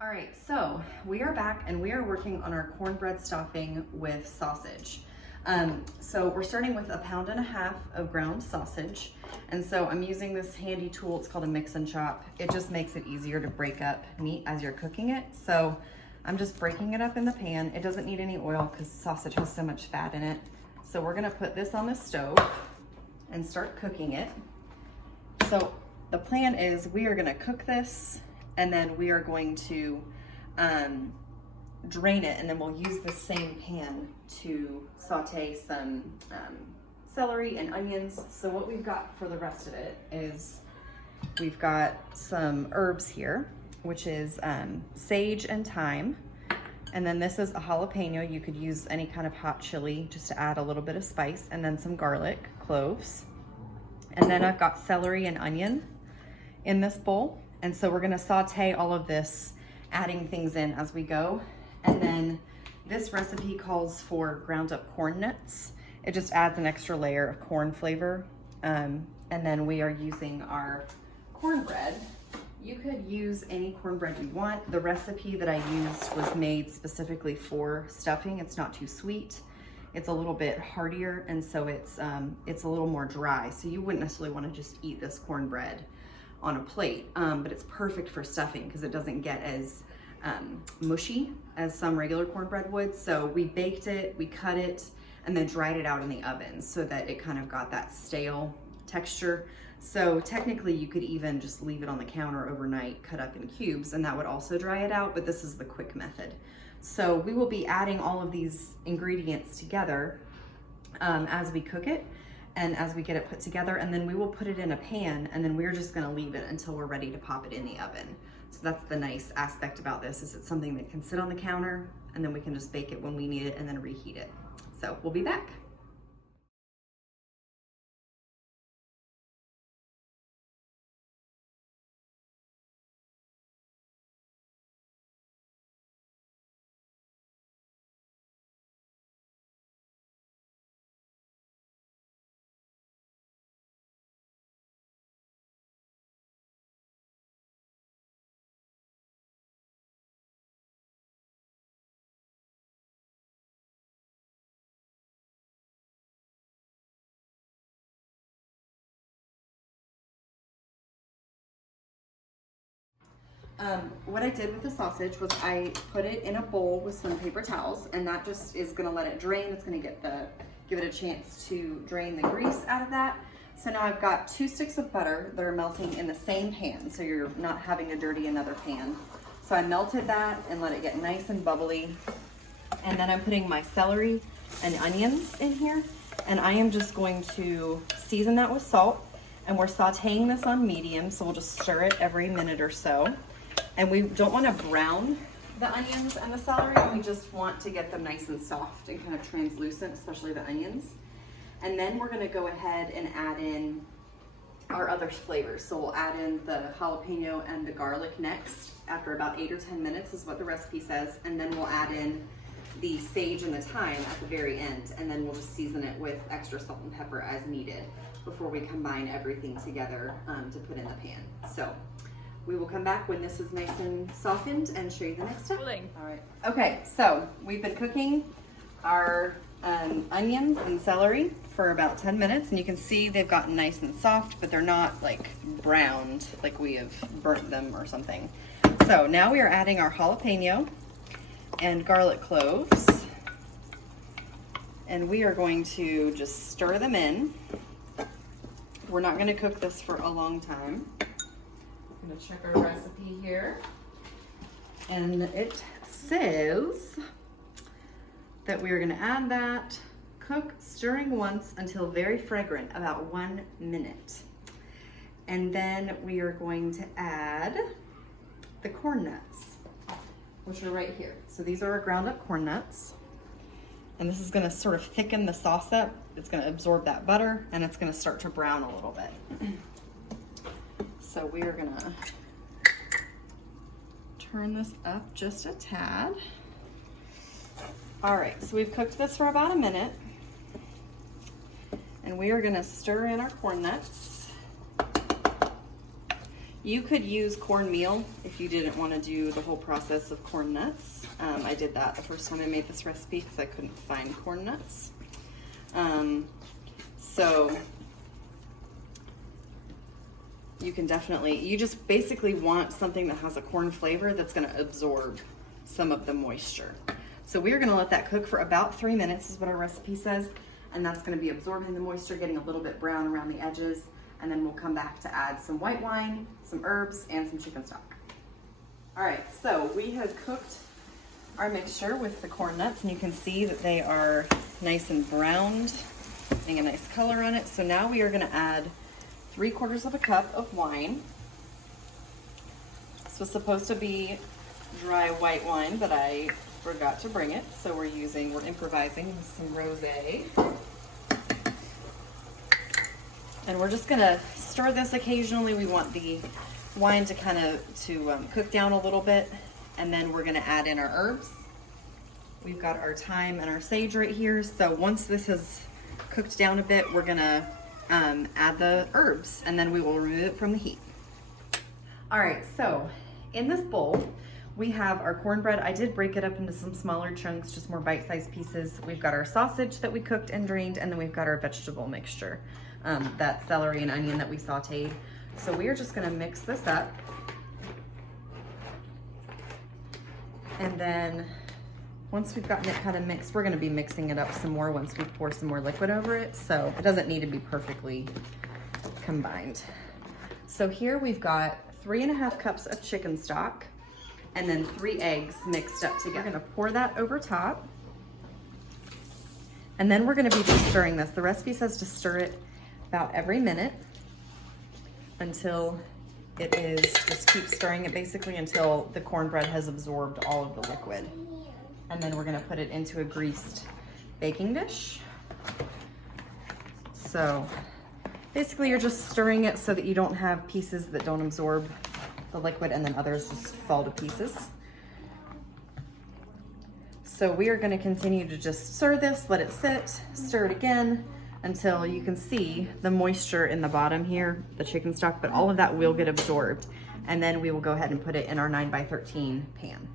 All right, so we are back and we are working on our cornbread stuffing with sausage. So we're starting with 1.5 pounds of ground sausage. And so I'm using this handy tool, it's called a mix and chop. It just makes it easier to break up meat as you're cooking it. So I'm just breaking it up in the pan. It doesn't need any oil because sausage has so much fat in it. So we're gonna put this on the stove and start cooking it. So the plan is we are gonna cook this and then we are going to drain it, and then we'll use the same pan to saute some celery and onions. So what we've got for the rest of it is we've got some herbs here, which is sage and thyme. And then this is a jalapeno. You could use any kind of hot chili just to add a little bit of spice, and then some garlic, cloves. And then I've got celery and onion in this bowl. And so we're gonna saute all of this, adding things in as we go. And then this recipe calls for ground up corn nuts. It just adds an extra layer of corn flavor. And then we are using our cornbread. You could use any cornbread you want. The recipe that I used was made specifically for stuffing. It's not too sweet. It's a little bit heartier, and so it's a little more dry. So you wouldn't necessarily want to just eat this cornbread on a plate, but it's perfect for stuffing because it doesn't get as mushy as some regular cornbread would. So we baked it, we cut it, and then dried it out in the oven so that it kind of got that stale texture. So technically you could even just leave it on the counter overnight, cut up in cubes, and that would also dry it out, but this is the quick method. So we will be adding all of these ingredients together as we cook it and as we get it put together, and then we will put it in a pan, and then we're just gonna leave it until we're ready to pop it in the oven. So that's the nice aspect about this, is it's something that can sit on the counter, and then we can just bake it when we need it and then reheat it. So we'll be back. What I did with the sausage was I put it in a bowl with some paper towels, and that just is gonna let it drain. It's gonna give it a chance to drain the grease out of that. So now I've got 2 sticks of butter that are melting in the same pan, so you're not having to dirty another pan. So I melted that and let it get nice and bubbly. And then I'm putting my celery and onions in here, and I am just going to season that with salt. And we're sauteing this on medium, so we'll just stir it every minute or so. And we don't want to brown the onions and the celery. We just want to get them nice and soft and kind of translucent, especially the onions. And then we're going to go ahead and add in our other flavors. So we'll add in the jalapeno and the garlic next, after about 8 or 10 minutes is what the recipe says. And then we'll add in the sage and the thyme at the very end. And then we'll just season it with extra salt and pepper as needed before we combine everything together to put in the pan. So we will come back when this is nice and softened and show you the next step. All right. Okay, so we've been cooking our onions and celery for about 10 minutes, and you can see they've gotten nice and soft, but they're not like browned, like we have burnt them or something. So now we are adding our jalapeno and garlic cloves, and we are going to just stir them in. We're not gonna cook this for a long time. I'm gonna check our recipe here. And it says that we're gonna add that, cook, stirring once until very fragrant, about 1 minute. And then we are going to add the corn nuts, which are right here. So these are our ground up corn nuts. And this is gonna sort of thicken the sauce up. It's gonna absorb that butter, and it's gonna start to brown a little bit. So we are gonna turn this up just a tad. All right, so we've cooked this for about a minute, and we are gonna stir in our corn nuts. You could use cornmeal if you didn't want to do the whole process of corn nuts. I did that the first time I made this recipe because I couldn't find corn nuts. So you can definitely, you just basically want something that has a corn flavor that's going to absorb some of the moisture. So we're going to let that cook for about 3 minutes is what our recipe says. And that's going to be absorbing the moisture, getting a little bit brown around the edges. And then we'll come back to add some white wine, some herbs, and some chicken stock. All right, so we have cooked our mixture with the corn nuts, and you can see that they are nice and browned, getting a nice color on it. So now we are gonna add 3/4 of a cup of wine. This was supposed to be dry white wine, but I forgot to bring it. So we're improvising with some rosé. And we're just gonna stir this occasionally. We want the wine to kind of cook down a little bit, and then we're gonna add in our herbs. We've got our thyme and our sage right here. So once this has cooked down a bit, we're gonna add the herbs, and then we will remove it from the heat. All right, so in this bowl, we have our cornbread. I did break it up into some smaller chunks, just more bite-sized pieces. We've got our sausage that we cooked and drained, and then we've got our vegetable mixture. That celery and onion that we sauteed. So we are just gonna mix this up. And then once we've gotten it kind of mixed, we're gonna be mixing it up some more once we pour some more liquid over it. So it doesn't need to be perfectly combined. So here we've got 3½ cups of chicken stock and then 3 eggs mixed up together. We're gonna pour that over top. And then we're gonna be just stirring this. The recipe says to stir it about every minute until it is, just keep stirring it basically until the cornbread has absorbed all of the liquid. And then we're gonna put it into a greased baking dish. So basically you're just stirring it so that you don't have pieces that don't absorb the liquid and then others just fall to pieces. So we are gonna continue to just stir this, let it sit, stir it again, until you can see the moisture in the bottom here, the chicken stock, but all of that will get absorbed. And then we will go ahead and put it in our 9 by 13 pan.